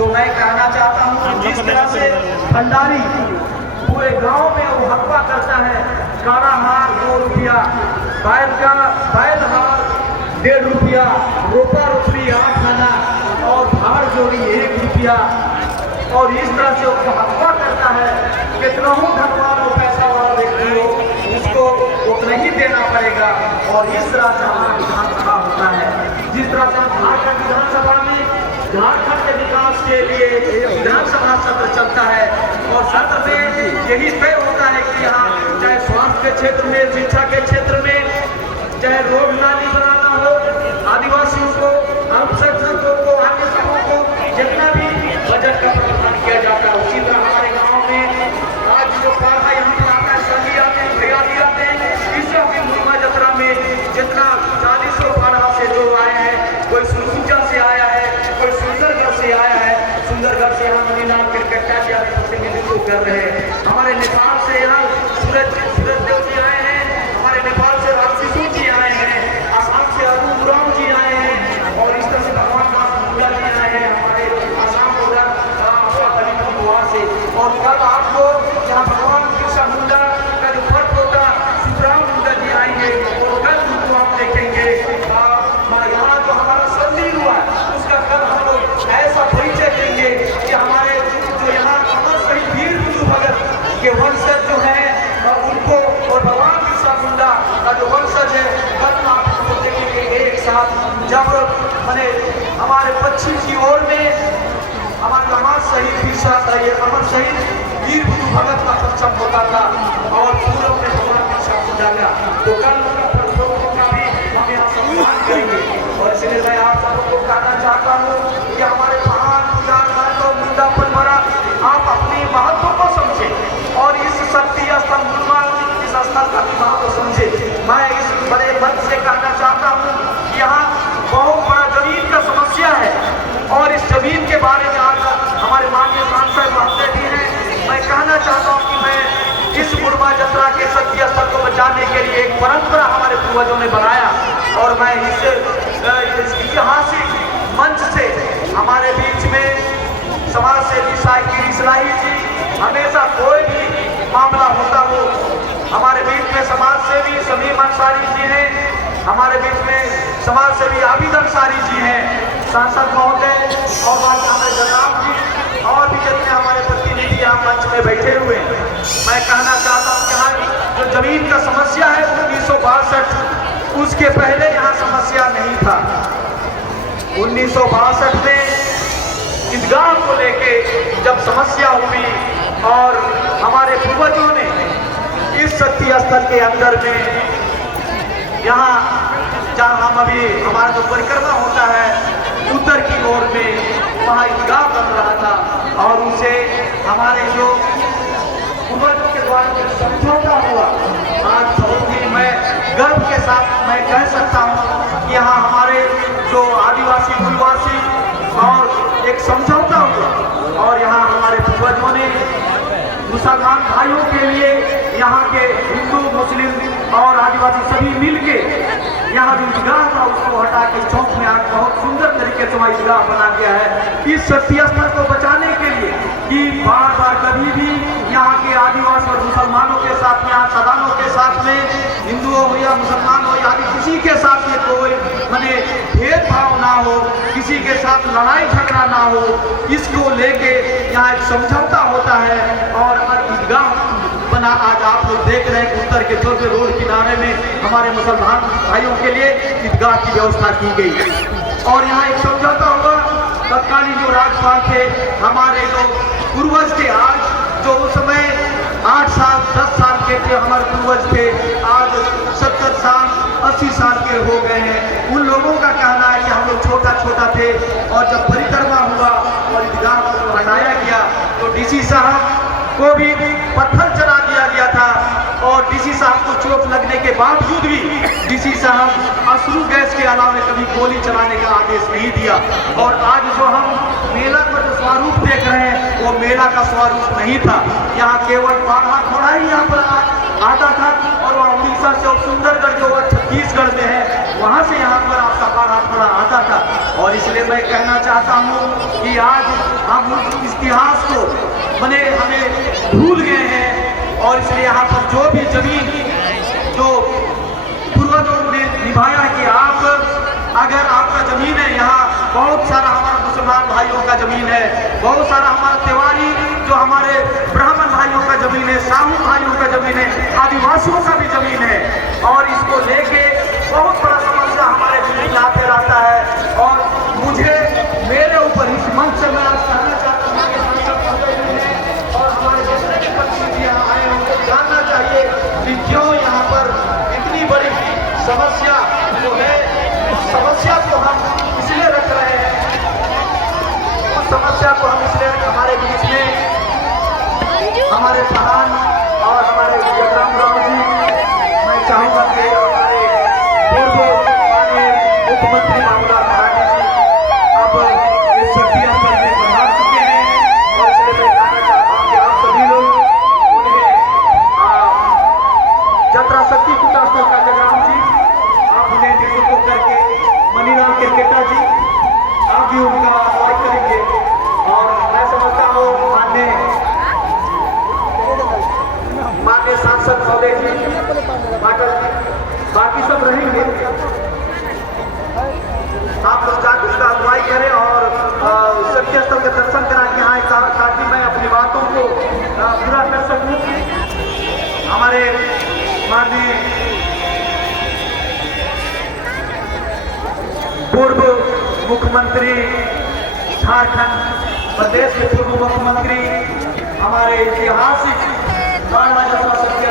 तो मैं कहना चाहता हूँ जिस तरह से भंडारी पूरे गांव में वो हकवा करता है, काला हार 2 रुपया, बैल हार 1.5 रुपया, रोपा रोपड़ी 8 आना और भाड़ जोड़ी 1 रुपया, और इस तरह से वो हकवा करता है। कितना हूँ धनवान हो, पैसा वाला व्यक्ति हो, उसको उतना ही देना पड़ेगा। और इस तरह से हमारा विधानसभा होता है। जिस तरह से हम झारखंड विधानसभा में झारखंड के विकास के लिए विधानसभा सत्र चलता है, और सत्र में यही तय होता है कि यहाँ चाहे स्वास्थ्य के क्षेत्र में, शिक्षा के क्षेत्र में, चाहे रोड नाली बनाना हो, आदिवासियों को, अल्पसंख्यकों को, अन्य सबों को जितना भी बजट का प्रावधान किया जाता है। उसी तरह हमारे गाँव में आज जो पढ़ा यहाँ पर आता है, सभी आते हैं, भैयादी आते हैं, इस मुर्मा जत्रा में जितना 40 पढ़ा से जो आए हैं, कोई सुरकुचा से आया है, कोई सुंदरगढ़ से आया है, सुंदरगढ़ से यहाँ मनीलाल क्रिकेट प्रतिनिधित्व कर रहे हैं। हमारे नेपाल से यहाँ सूरज देव जी आए हैं, हमारे नेपाल से रामशिशु जी आए हैं, आसाम से अरुण उरांव जी आए हैं, और इस तरह से भगवान मुंडा जी आए हैं हमारे आसाम से। और कल आपको यहाँ भगवान बिरसा मुंडा का जो पर्व होगा, सुखराम मुंडा जी आएंगे, और कल उनको हम देखेंगे। यहाँ जो हमारा संधि हुआ उसका कल हम लोग ऐसा परिचय देंगे कि हमारे जो यहाँ अमर शहीद वीर बुद्धू भगत के वंशज जो है उनको, और भगवान बिरसा मुंडा का जो वंशज है, कल आप उनको देखेंगे एक साथ। जब मैंने हमारे पश्चिम की ओर में हमारे अमर शहीद वीर बुद्धू भगत का परचम होता था, और पूर्व में भगवान बिरसा मुंडा का, तो कल उनका परचम का भी हम यहाँ सम्मान करेंगे। और इसलिए मैं आप सबको कहना चाहता हूँ कि हमारे महान पुजारी मुंडा परंपरा आप अपनी महत्व को समझे, और इस शक्ति स्थल मुर्मा इस स्थल का भी महत्व समझे। मैं इस बड़े मंच से कहना चाहता हूँ कि यहाँ बहुत बड़ा जमीन का समस्या है, और इस जमीन के बारे में आज हमारे माननीय सांसद महोदय जी हैं। मैं कहना चाहता हूं कि मैं इस मुर्मा जत्रा के शक्ति स्थल को बचाने के लिए एक परंपरा हमारे पूर्वजों ने बनाया, और मैं इस ऐतिहासिक मंच से हमारे बीच में समाज सेवी साहिबी इस्लाही जी, हमेशा कोई भी मामला होता हो, हमारे बीच में समाज सेवी समीम अंसारी जी हैं, हमारे बीच में समाज सेवी आबिद अंसारी जी हैं, सांसद महोदय, और हमारे जनाब जी, और भी जितने हमारे प्रतिनिधि यहाँ मंच में बैठे हुए हैं। मैं कहना चाहता हूँ कि यहाँ जो जमीन का समस्या है 1962, उसके पहले यहाँ समस्या नहीं था। 1962 में ईदगाह को लेके जब समस्या हुई, और हमारे पूर्वजों ने इस शक्ति स्थल के अंदर में यहाँ जहाँ हम अभी हमारा जो परिक्रमा होता है उत्तर की ओर में, वहाँ ईदगाह बन रहा था, और उसे हमारे जो पूर्वजों के द्वारा समझौता हुआ, आज बहुत ही मैं गर्व के साथ मैं कह सकता हूँ कि यहाँ हमारे जो आदिवासी मूलवासी और एक समझौता हुआ, और यहाँ हमारे पूर्वजों ने मुसलमान भाइयों के लिए यहाँ के हिंदू मुस्लिम और आदिवासी सभी मिलके यहाँ जो ईदगाह था उसको हटा के चौक में आज बहुत सुंदर तरीके से वहाँ ईदगाह बना गया है इस शक्ति स्थल को बचाने के लिए, कि बार बार कभी भी यहाँ के आदिवासी और मुसलमानों के साथ में, यहाँ सदानों के साथ में, हिंदुओं हो या मुसलमान हो या किसी के साथ में कोई माने भेदभाव ना हो, किसी के साथ लड़ाई झगड़ा ना हो, इसको लेके यहाँ एक समझौता होता है। और ईदगाह बना आज आप लोग देख रहे हैं उत्तर के छोटे रोड किनारे में हमारे मुसलमान भाइयों के लिए ईदगाह की व्यवस्था की गई, और यहाँ एक समझौता हुआ। तत्कालीन जो राज्यपाल थे हमारे जो पूर्वज थे, आज जो उस समय 8 साल 10 साल के थे हमारे पूर्वज थे, आज 70 साल 80 साल के हो गए हैं। उन लोगों का कहना है कि हम लोग छोटा छोटा थे, और जब परिक्रमा हुआ और ईदगाह को हटाया गया तो डीसी साहब को भी पत्थर चला दिया गया था, और डीसी साहब को चोट लगने के बावजूद भी डीसी साहब अश्रु गैस के अलावा कभी गोली चलाने का आदेश नहीं दिया। और आज जो हम मेला का जो स्वरूप देख रहे हैं वो मेला का स्वरूप नहीं था, यहाँ केवल बारहा घोड़ा ही यहाँ पर आता था, और वहाँ उड़ीसा से और सुंदरगढ़ जो छत्तीसगढ़ में है वहाँ से यहाँ पर आपका बारहा मामला आता था। और इसलिए मैं कहना चाहता हूँ कि आज हम उस इतिहास को हमें भूल गए हैं। और इसलिए यहाँ पर जो भी जमीन जो पूर्वजों ने निभाया कि आप अगर आपका जमीन है, यहाँ बहुत सारा हमारा मुसलमान भाइयों का जमीन है, बहुत सारा हमारा तिवारी जो हमारे ब्राह्मण भाइयों का जमीन है, साहू भाइयों का जमीन है, आदिवासियों का भी जमीन है। और इसको लेके बहुत बड़ा समस्या हमारे जमीन आते रहता है। और मुझे मेरे ऊपर इस मंच से मैं आज कहना चाहता हूँ और हमारे जितने भी प्रतिनिधि यहाँ आए हैं उनको जानना चाहिए कि क्यों यहाँ पर इतनी बड़ी समस्या जो है, समस्या को हम इसलिए रख रहे हैं, उस समस्या को हम इसलिए हमारे बीच में हमारे प्रधान और हमारे जगराम राव जी, मैं चाहूँगा कि हमारे पूर्व माननीय मुख्यमंत्री बाबूलाल मरांडी जी अब इस शक्ति स्थल में पधार चुके हैं। और इसलिए मैं कहना चाहता हूँ कि आप सभी लोग उन्हें जतरा शक्ति पूजा स्थल का जगराम जी, आप उन्हें नेतृत्व करके मनीलाल केरकेटा जी आप भी उनका स्वागत करेंगे। और मैं समझता हूँ माननीय सांसद महोदय जी, पाटिल जी, बाकी सब रहेंगे। आप लोग जाकर उसका अगुवाई करें और शक्ति स्थल के दर्शन करा के यहाँ ताकि मैं अपनी बातों को पूरा कर सकूँ। हमारे माननीय पूर्व मुख्यमंत्री झारखंड प्रदेश के पूर्व मुख्यमंत्री, हमारे ऐतिहासिक